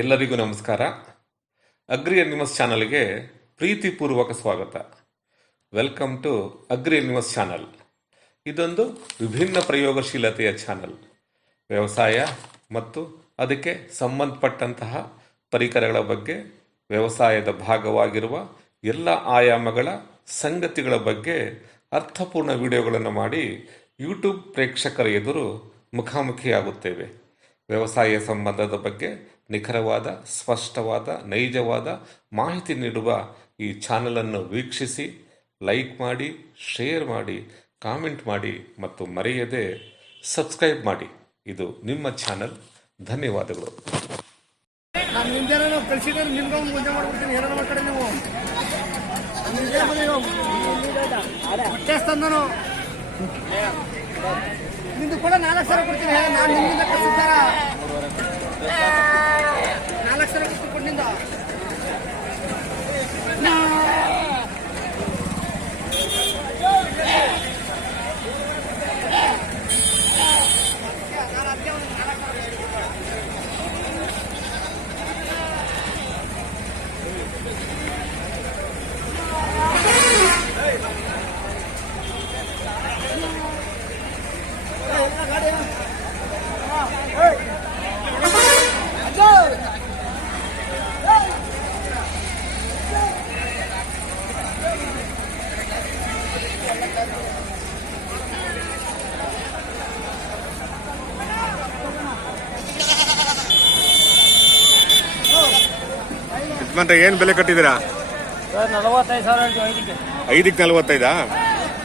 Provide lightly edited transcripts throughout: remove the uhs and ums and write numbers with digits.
ಎಲ್ಲರಿಗೂ ನಮಸ್ಕಾರ. Agri Animus ಚಾನಲ್ಗೆ ಪ್ರೀತಿಪೂರ್ವಕ ಸ್ವಾಗತ. Welcome to agri Animus channel. ಇದೊಂದು ವಿಭಿನ್ನ ಪ್ರಯೋಗಶೀಲತೆಯ ಚಾನಲ್. ವ್ಯವಸಾಯ ಮತ್ತು ಅದಕ್ಕೆ ಸಂಬಂಧಪಟ್ಟಂತಹ ಪರಿಕರಗಳ ಬಗ್ಗೆ, ವ್ಯವಸಾಯದ ಭಾಗವಾಗಿರುವ ಎಲ್ಲ ಆಯಾಮಗಳ ಸಂಗತಿಗಳ ಬಗ್ಗೆ ಅರ್ಥಪೂರ್ಣ ವಿಡಿಯೋಗಳನ್ನು ಮಾಡಿ ಯೂಟ್ಯೂಬ್ ಪ್ರೇಕ್ಷಕರ ಎದುರು ಮುಖಾಮುಖಿಯಾಗುತ್ತೇವೆ. ವ್ಯವಸಾಯ ಸಂಬಂಧದ ಬಗ್ಗೆ ನಿಖರವಾದ, ಸ್ಪಷ್ಟವಾದ, ನೈಜವಾದ ಮಾಹಿತಿ ನೀಡುವ ಈ ಚಾನಲನ್ನು ವೀಕ್ಷಿಸಿ, ಲೈಕ್ ಮಾಡಿ, ಶೇರ್ ಮಾಡಿ, ಕಾಮೆಂಟ್ ಮಾಡಿ ಮತ್ತು ಮರೆಯದೆ ಸಬ್ಸ್ಕ್ರೈಬ್ ಮಾಡಿ. ಇದು ನಿಮ್ಮ ಚಾನಲ್. ಧನ್ಯವಾದಗಳು. ನಾನು ನಿಮ್ದೇನೋ ಕಳಿಸಿದ್ರೆ ನಿಮ್ಗೆ ಮುಂದೆ ಮಾಡ್ಬಿಡ್ತೀನಿ. ಏನೋ ಮಾಡ್ಕಡೆ ನೀವು ಹೊಟ್ಟೆಸ್ತಂದನು ನಿಂದು ಕೂಡ 4,000 ಕೊಡ್ತೀನಿ. ನಾನು ನಿಮ್ಮಿಂದ ಕಳಿಸಿದ್ದಾರ 4,000 ಕೊಟ್ಟಿಂದ ಏನ್ ಬೆಲೆ ಕಟ್ಟಿದ್ದೀರಾ? 45,000. 5ಕ್ಕೆ 45?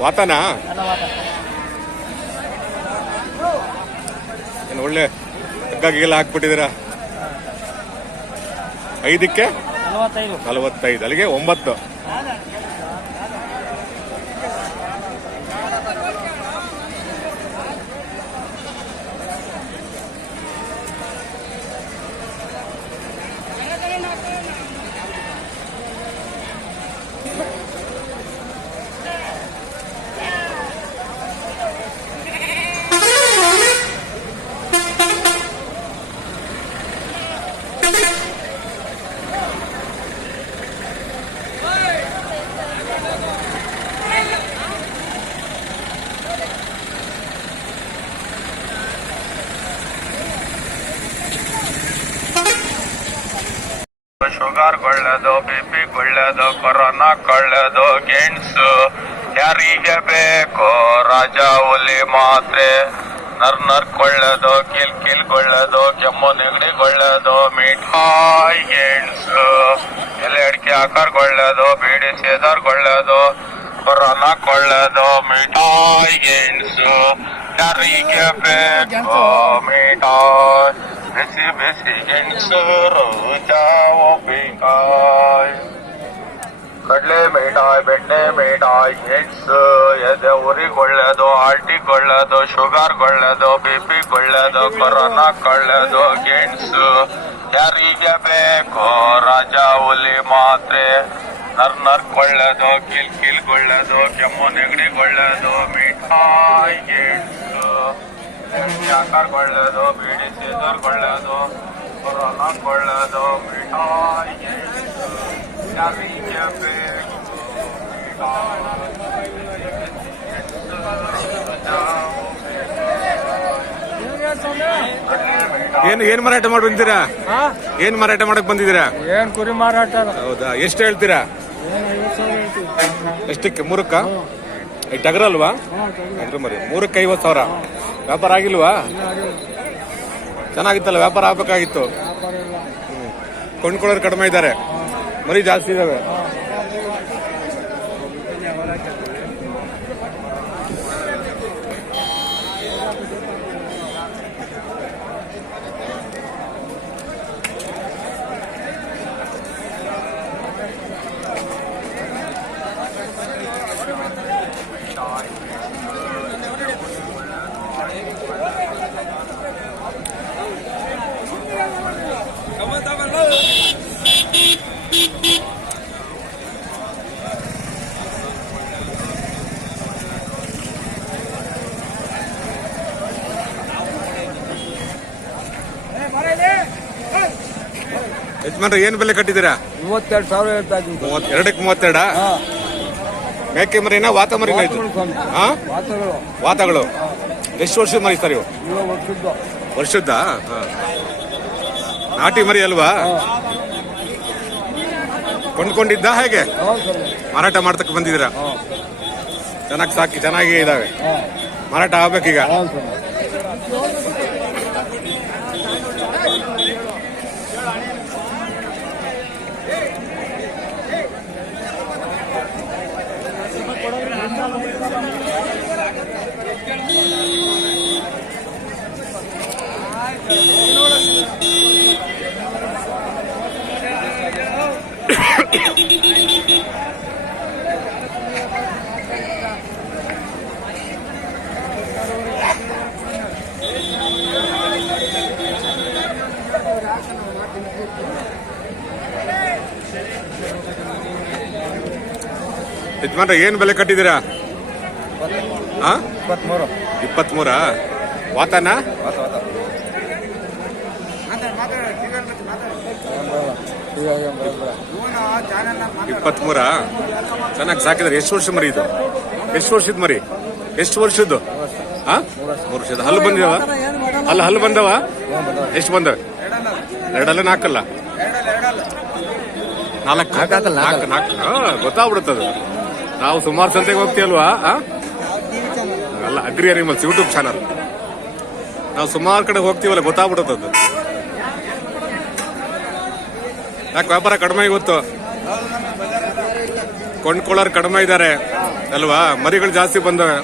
ವಾತಾನ ಏನು ಒಳ್ಳೆ ಹಗ್ಗಾಗಿಗೆಲ್ಲ ಹಾಕ್ಬಿಟ್ಟಿದ್ದೀರಾ? 5ಕ್ಕೆ 45, ಅಲ್ಲಿಗೆ 9. ಶುಗರ್ ಒಳ್ಳೆದು, BP ಒಳ್ಳೆದು, ಕೊರೋನಾ ಒಳ್ಳೆದು, ಗೆಣಸು ಯಾರಿಗೆ ಬೇಕು, ರಾಜ ಹುಲಿ ಮಾತ್ರೆ, ನರ್ಕೊಳ್ಳೆದು, ಕಿಲ್ಗೊಳ್ಳೆದು, ಕೆಮ್ಮು ನೆಗಡಿಗೊಳ್ಳೆದು, ಮಿಠಾಯಿ ಗೆಣಸು, ಎಲೆ ಅಡಿಕೆ ಆಕಾರಗೊಳ್ಳೆದು, ಬೀಡಿ ಸೇದರ್ಗೊಳ್ಳೆದು, ಕೊರೋನಾ ಕೊಳ್ಳೆದು, ಮಿಠಾಯಿ ಗೆಣಸು ಯಾರಿಗೆ ಬೇಕು, ಮಿಠಾಯಿ ಬಿಸಿ ಬಿಸಿ ಗೆಣಸು, ರೋಜಾವು ಬೇಕಾಯ್, ಕಡಲೆ ಮಿಠಾಯಿ, ಬೆಣ್ಣೆ ಮಿಠಾಯಿ ಗೆಣಸು, ಎದೆ ಉರಿಗೊಳ್ಳೆದು, ಆಲ್ಟಿಗೊಳ್ಳೆದು, ಶುಗರ್ಗೊಳ್ಳೆದು, BP ಗೊಳ್ಳೆದು, ಕೊರೋನಾ ಕೊಳ್ಳೆದು, ಗೆಣಸು ಯಾರಿಗೆ ಬೇಕು, ರಾಜ ಹುಲಿ ಮಾತ್ರೆ, ನರ್ಕೊಳ್ಳೆದು, ಕಿಲ್ಗೊಳ್ಳೆದು, ಕೆಮ್ಮು ನೆಗಡಿಗೊಳ್ಳೆದು, ಮಿಠಾಯಿ ಗೆಣಸು ಆಕಾರಗೊಳ್ಳೆದು, ಬೀಡಿ ಸೇದರ್ಗೊಳ್ಳೆದು, ಕೊರೋನಾ ಕೊಳ್ಳೆದು, ಮಿಠಾಯಿ ಗೆಣಸು ಯಾರಿಗೆ ಬೇಕು, ಏನ್ ಮಾರಾಟ ಮಾಡಿ ಬಂದಿದ್ದೀರಾ? ಏನ್ ಮಾರಾಟ ಮಾಡಕ್ ಬಂದಿದ್ದೀರಾ? ಏನ್ ಕುರಿ ಮಾರಾಟ? ಹೌದಾ, ಎಷ್ಟು ಹೇಳ್ತೀರಾ? ಎಷ್ಟಕ್ಕೆ? 3ಕ್ಕ? ಟಗರ ಅಲ್ವಾ? ಟಗರು ಮರಿ 3ಕ್ಕೆ 50,000. ವ್ಯಾಪಾರ ಆಗಿಲ್ವಾ? ಚೆನ್ನಾಗಿತ್ತಲ್ಲ, ವ್ಯಾಪಾರ ಆಗ್ಬೇಕಾಗಿತ್ತು. ಕೊಂಡ್ಕೊಳ್ಳೋರು ಕಡಿಮೆ ಇದ್ದಾರೆ, ಮರಿ ಜಾಸ್ತಿ ಇದಾವೆ. ಯಜಮಾನ್ರೆ ಏನ್ ಬೆಲೆ ಕಟ್ಟಿದ್ದೀರಾ? 32,000 ಹೇಳ್ತಾ ಇದ್ದೀನಿ. 32 ಮೇಕೆ ಮರಿನ ವಾತ ಮರಿನ ಇದು? ಹಾ, ವಾತಗಳು. ಎಷ್ಟು ವರ್ಷದ ಮರಿ ಸರ್ ಇವು? ವರ್ಷದ ನಾಟಿ ಮರಿ ಅಲ್ವಾ? ಕೊಂಡ್ಕೊಂಡಿದ್ದ ಹೇಗೆ ಮಾರಾಟ ಮಾಡ್ತಕ್ಕ ಬಂದಿದ್ದೀರಾ? ಚೆನ್ನಾಗಿ ಸಾಕಿ ಚೆನ್ನಾಗಿ ಇದಾವೆ, ಮಾರಾಟ ಆಗ್ಬೇಕೀಗ. ಯಜಮಾನ್ರೆ ಏನ್ ಬೆಲೆ ಕಟ್ಟಿದ್ದೀರಾ? 23 ವಾತನ? 23 ಚೆನ್ನಾಗಿ ಸಾಕಿದ್ರೆ. ಎಷ್ಟು ವರ್ಷ ಮರಿ ಇದು? ಎಷ್ಟು ವರ್ಷದ ಮರಿ? ಎಷ್ಟು ವರ್ಷದ್ದು? 3 ವರ್ಷದ. ಹಲ್ಲು ಬಂದಿದಾವ? ಹಲ್ಲು ಬಂದವ? ಎಷ್ಟು ಬಂದವ? 2 4 ಗೊತ್ತಾಗ್ಬಿಡುತ್ತದು. ನಾವು ಸುಮಾರು ಸಂತೆಗೆ ಹೋಗ್ತೀವಲ್ವಾ? ಅಲ್ಲ, ಅಗ್ರಿ ಅನಿಮಲ್ಸ್ ಯೂಟ್ಯೂಬ್ ಚಾನಲ್. ನಾವು ಸುಮಾರು ಕಡೆ ಹೋಗ್ತೀವಲ್ಲ, ಗೊತ್ತಾಗ್ಬಿಡುತ್ತದು. ಯಾಕೆ ವ್ಯಾಪಾರ ಕಡಿಮೆ ಇವತ್ತು? ಕೊಂಡ್ಕೊಳ್ಳೋರು ಕಡಿಮೆ ಇದ್ದಾರೆ ಅಲ್ವಾ? ಮರಿಗಳು ಜಾಸ್ತಿ ಬಂದವೆ.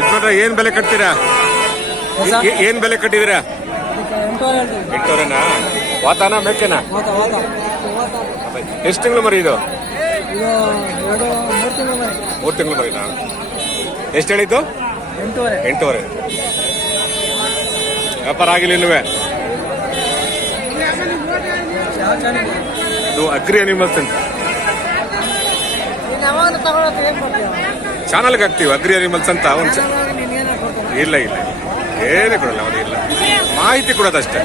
ಯಜಮಾನ್ರೆ ಏನ್ ಬೆಲೆ ಕಟ್ತೀರಾ? ಏನ್ ಬೆಲೆ ಕಟ್ಟಿದ್ದೀರಾ? 8,000ನಾ? ವಾತಾನ ಮೇಕೆನಾ? ಎಷ್ಟು ತಿಂಗಳು ಮರಿ ಇದು? 3 ತಿಂಗಳು ಮರಿನಾ? ಎಷ್ಟು ಹೇಳಿದ್ದು? 8,500. ವ್ಯಾಪಾರ ಆಗಿಲ್ಲ ಇನ್ನುವೆ. ಇದು ಅಗ್ರಿ ಅನಿಮಲ್ಸ್ ಅಂತ ಚಾನಲ್ಗೆ ಹಾಕ್ತೀವಿ. ಅಗ್ರಿ ಅನಿಮಲ್ಸ್ ಅಂತ ಇಲ್ಲ ಏನೇ ಕೊಡಲ್ಲ, ಅವನಿಲ್ಲ ಮಾಹಿತಿ ಕೊಡೋದಷ್ಟೇ.